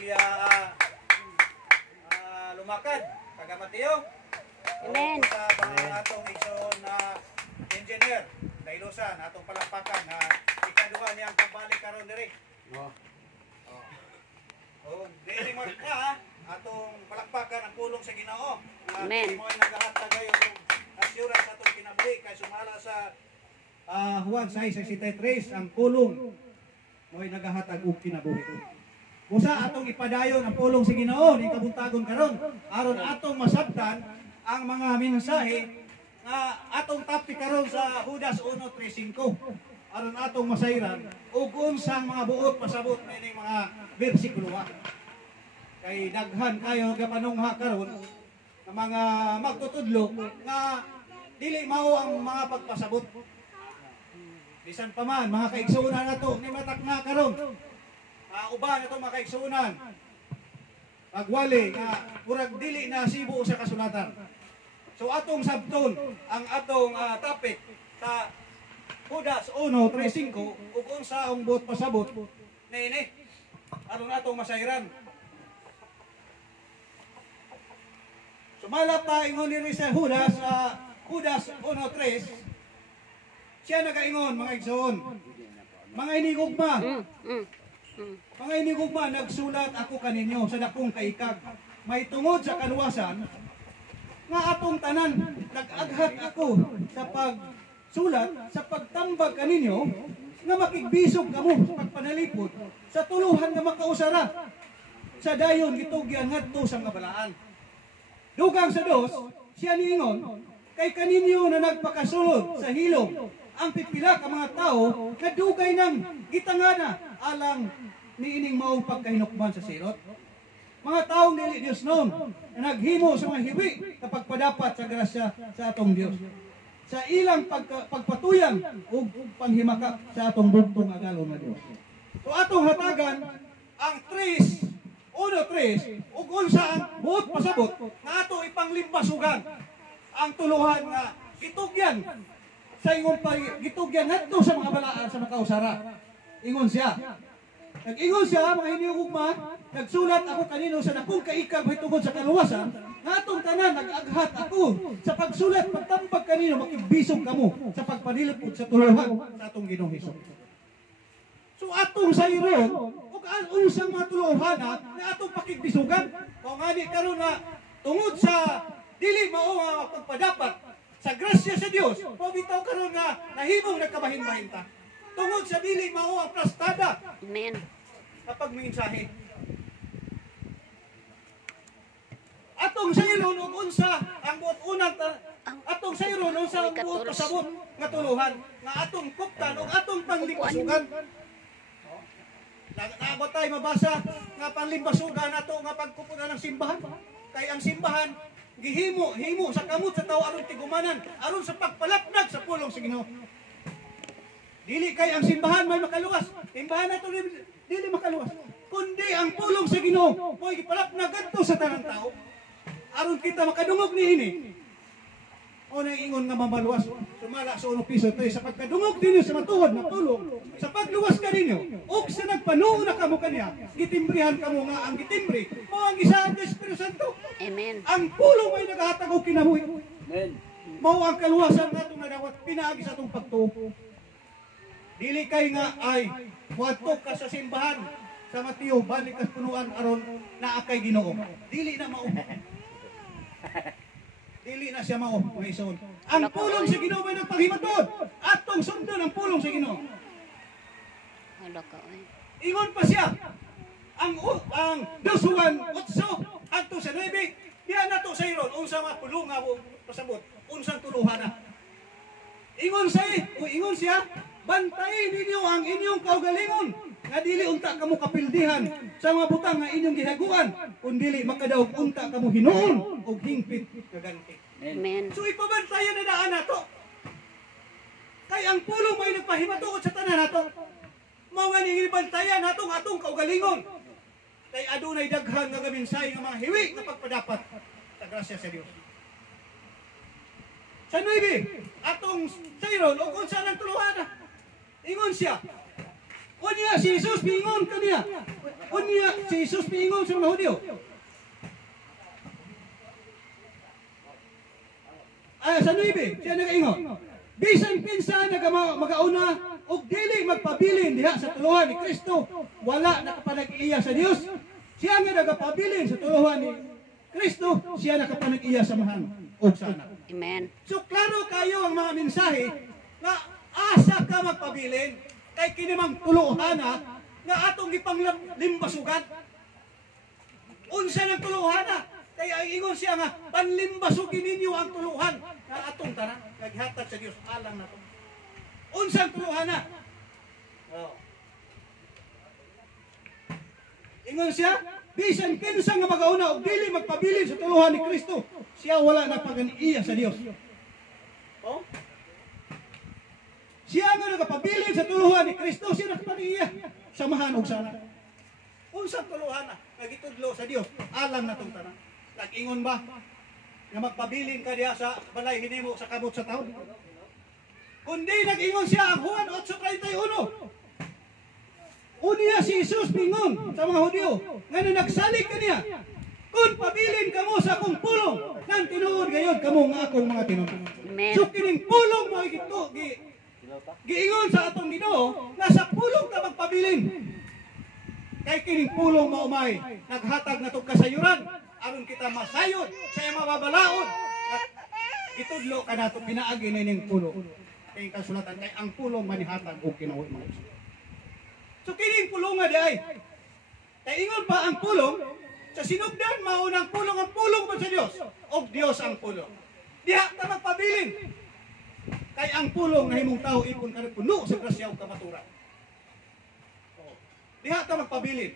pamilya Lumakad, taga Mateo. Amen. Sa atong igsoon na engineer, Dailosan, atong palakpakan na ikaduha niyang pagbalik karon diri. Dili mo ka, atong palakpakan ang pulong sa Ginoo. Amen. Mo nagahatag kayo og assurance atong kinabuhi kay sumala sa Juan 6:63 ang pulong mo'y nagahatag og kinabuhi. Usa atong ipadayon ang pulong sa Ginoo ni kabuntagon karon aron atong masabtan ang mga mensahe nga atong topic karon sa Judas 1:35 aron atong masayran ug unsang mga buot pasabot nining mga bersikulo. Kay daghan kayo gapanungha karon nga mga magtutudlo nga dili mao ang mga pagpasabot. Bisan pa man mga kaigsunan nato ni matak na karon. Uban ito mga kaigsunan. Agwali nga murag dili na sibo sa kasulatan. So atong sabton ang atong topic sa Judas 1:35 ug unsa ang buot pasabot niini aron atong masayran. Sumalap ta ingon diri sa Judas 1:3. Siya nagaingon mga igsoon. Mga inigugma. Mga inigugma nagsulat ako kaninyo sa dakong kaikag. May tungod sa kaluwasan nga atong tanan nag-aghat ako sa pagsulat sa pagtambag kaninyo nga makigbisog kamo sa pagpanalipod sa tuluhan nga makausara sa dayon gitugyan ngadto sa kabalaan. Dugang sa dos, siya niingon, kay kaninyo na nagpakasulod sa hilom ang pipila ka mga tao na dugay ng gitangana alang niining maong pagkahinukman sa sirot. Mga taong dili Dios noon na naghimo sa mga hiwi kapag padapat sa grasya sa atong Dios. Sa ilang pagpatuyan ug panghimaka sa atong bugtong agalon nga Dios. So atong hatagan ang 1:3 ug unsa ang buot pasabot nga ato ipanglimbasugan ang tuluhan nga gitugyan sa ingon gitugyan ngadto sa mga balaan sa makausara. Ingon siya. Nag-ingon siya mga hinigugma, nagsulat ako kanino sa dakong kaikag mahitungod sa kaluwasan, nga atong tanan nag-aghat ako sa pagsulat pagtambag kanino makibisog kamo sa pagpanilipod sa tuluhan sa atong Ginoong Hesus. So atong sayron ug unsang mga tuluhan na atong pakigbisugan. Kung ngani karon nga tungod sa dili mao nga pagpadapat sa grasya sa Dios, pabitaw karon nga nahimong nagkabahin-bahin ta. Tungod sa dili mao ang prastada. Amen. Kapag mensahe. Atong sayron ug unsa ang buot unang atong sayron unsa ang buot pasabot nga tuluhan nga atong kuptan ug atong panglimbasugan. Naabot tayo mabasa nga panlimbasugan ato nga pagkupunan ng simbahan. Kay ang simbahan himo sa kamot sa tao aron tigumanan aron sa pagpalapnag sa pulong sa Ginoo. Dili kay ang simbahan may makaluwas. Simbahan nato dili makaluwas. Kundi ang pulong sa Ginoo mo'y gipalapnag adto sa tanang tao aron kita makadungog niini. O na ingon nga mamaluwas sumala sa 1 piso to sa pagkadungog dinyo sa matuod na pulong sa pagluwas ka ninyo ug sa nagpanuo na kamo kaniya gitimbrihan kamo nga ang gitimbre mo ang isa ang Espiritu Santo. Amen. Ang pulong may nagahatag og kinabuhi. Amen. Mao ang kaluwasan nato nga dawat pinaagi sa atong pagtuo. Dili kay nga ay muadto ka sa simbahan sa Mateo balik ka punuan aron naa kay Ginoo. Dili na mao. Dili na siya mao, mga ison. Ang pulong sa Ginoo may nagpanghimatod. Atong sundon ang pulong sa Ginoo. Hala ka oy. Ingon pa siya. Ang Joshua 8 adto sa 9 diha nato sayron unsa nga pulong nga pasabot, unsang tuluhan na. Ingon siya, bantayin ninyo ang inyong kaugalingon nga dili unta kamo kapildihan sa mga butang nga inyong gihaguan kundi makadaog unta kamo hinuon og hingpit kaganti. Amen. So ipabantayan na daan nato. Kay ang pulong may nagpahimatuod sa tanan nato. Mao nga ning ibantayan nato ang atong kaugalingon. Kay adunay daghan nga mensahe nga mga hiwi nga pagpadapat sa grasya sa Dios. Sa 9 atong sayron og unsa nang tuluhan na. Ingon siya, Unya si Jesus pingon kaniya. Unya si Jesus pingon sa mga Hudyo. Sa 9, siya nag-ingon. Bisan kinsa magauna og dili magpabilin diha sa tuluhan ni Kristo, wala nakapanag-iya sa Dios. Siya nga nagapabilin sa tuluhan ni Kristo, siya nakapanag-iya sa mahan og sa anak. Amen. So klaro kayo ang mga mensahe na asa ka magpabilin kay kini mang tuluhana nga atong gipanglimbasugan. Unsa ng tuluhana? Kaya ang ingon siya nga panlimbasugin ninyo ang tuluhan na atong tanan kaghatag sa Dios alang nato. Unsang tuluhana? Oh. Ingon siya, bisan kinsa nga magauna og dili magpabilin sa tuluhan ni Kristo, siya wala na paganiya sa Dios. Oh? Siya nga nagapabilin sa tuluhan ni Kristo, siya nakaganiya samahan og sana. Unsang tuluhana? Kagitudlo sa Dios alang natong tanan. Nag-ingon ba nga magpabilin ka diha sa balay hinimo sa kabot sa taon? Kundi nag-ingon siya ang Juan 8:31. Unya si Jesus pingon sa mga Hudyo nga nagsalig kaniya, kung pabilin kamo sa akong pulong, nang tinuod gayud kamo nga akong mga tinuod. So kining pulong mo giingon sa atong Ginoo nga sa pulong ta magpabilin. Kay kining pulong mao may naghatag natong kasayuran aron kita masayod sa iyang mababalaod. Itudlo ka nato pinaagi ning pulong. Kay kasulatan kay ang pulong manihatag og kinabuhi mga igsoon. So kining pulong nga diay. Kay ingon pa ang pulong sa sinugdan mao nang pulong ang pulong pa sa Dios og Dios ang pulong. Diha ta magpabilin. Kay ang pulong nahimong tao ipon kanang puno sa grasya ug kamaturan. Diha ta magpabilin.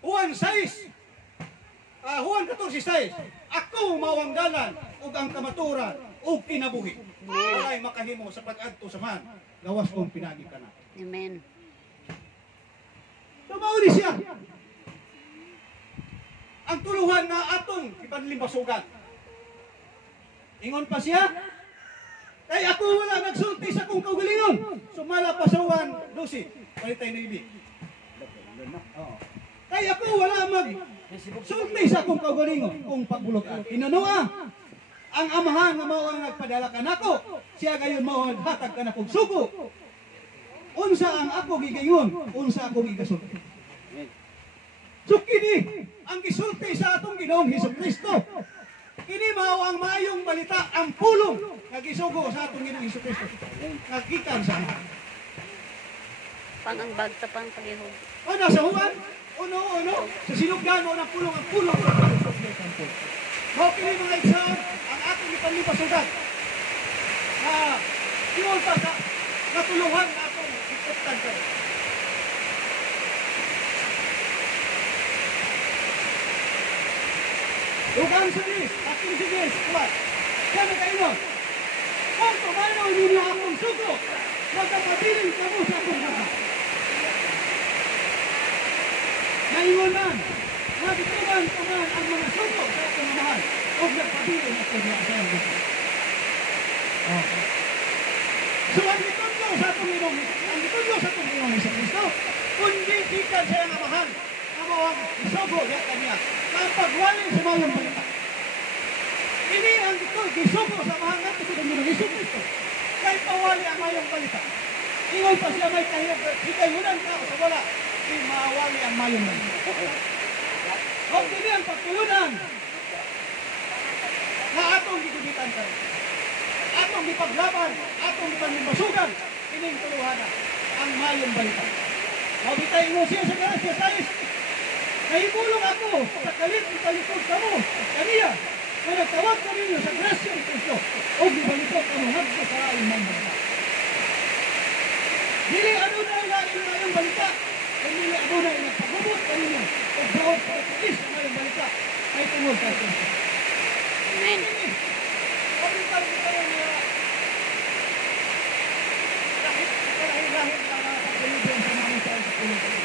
Juan 14:6. Ako mao ang dalan ug ang kamaturan ug kinabuhi. Walay makahimo sa pag-adto sa man gawas kong pinagi kana. Amen. Mao ni siya. Ang tuluhan na atong ipanlimbasugan. Ingon pa siya, kay ako wala nagsulti sa kong kaugalingon. Sumala pa sa Juan 12:49. Kay ako wala sulti sa kong kaugalingon kung pagbulogan. Inunoa ang amahan nga mao ang nagpadala kanako, siya gayon mao hatag kanakog sugo. Unsa ang ako gigayon, unsa ako gigasulti. So kini ang gisulti sa atong Ginoong Hesukristo. Kini mao ang maayong balita, ang pulong nga gisugo sa atong Ginoong Hesukristo. Nagkikan sa amahan. Pang ang bagta pang paghihog. Ano sa Juan? Uno, sa sinugdan mo ng pulong ang pulong. Mao kini mga igsoon ang atong ipanlipasugan. Ingon pa sa natuluhan na atong ikutan ko. Lugang sa dis, aking sigis, kumat. Siya nagkaingon, kung tumanaw ninyo akong suko, magkapabiling kamo sa akong haka. Naingon man, nagituman ang mga suko sa akong mahal, o nagpabiling ako sa akong haka. So ang gitudlo sa atong Ginoong Hesukristo, kundi ikan sa iyang amahan, ang mga isugo niya kanya, ang pagwali sa mayong balita. Ini ang gisugo sa amahan natin sa Ginoong Hesukristo, kahit pawali ang mayong balita. Ingon pa siya may higayunan ka o sa wala, di maawali ang mayong balita. O kini ang pagtulunan na atong gigubitan ka rin. Atong gipaglaban, atong gipanlimbasugan, kining tuluhana ang mayong balita. Mabitay mo siya sa Galatia 6. Nahimulong ako sa kalit ipalikod kamo kaniya na nagtawag ka ninyo sa grasya ni Kristo o gibalikod kamo hanggang sa imong balita. Dili adunay na iyong balita, dili adunay nagpagubot kaninyo o bawat pagkakis sa mayong balita ay tungod sa Kristo. Amen. Pagkakal kita ng mga lahit-lahit na nakapagaliban sa mga sa pagkakal.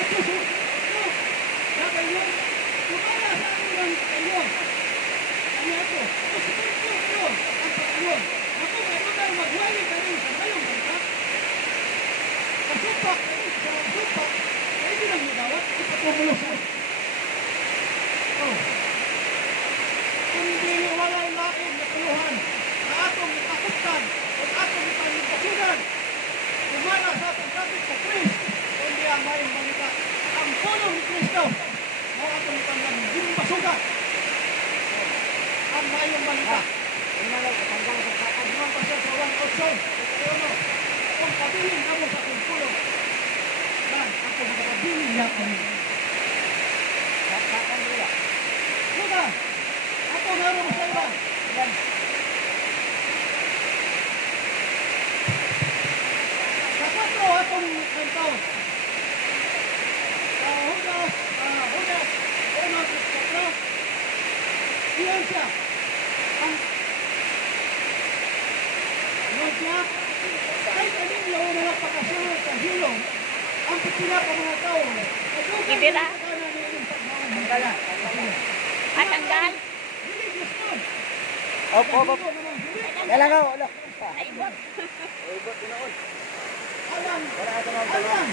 Ito yun, kumara sa amin ang pagkakalyon. Ano ito? Ito ang pagkakalyon. Ako may magwali ka rin sa mayong bangka. Pagsupak, sa supak, pwede lang magawat, ipatumulo sa. Oh. Kundi walang lain na tuluhan na atong itakutan o atong ipanipasugan. Kumana sa atong kapit sa Kristo, kundi ang mayong bangka. Ang pulong ni Kristo, mo atong ipanipasugan. Ang mayong bangka. Ang pasya sa 1:8. Kung pabiling kamo sa akong pulong, dan ako makapabiling yan kami. Sudah, ako meron sa ilan. Sa 4 atong taon. Hudas, 1:4. Iyan siya. Ay kaninyo na napakasunod sa hilong ang pipila pa mga tao. Ibira. Tanggal. Hindi gusto. Opo. Dalaga, wala. Naibot. Ibot, tinoon. Alam. Wala ito mga Alam.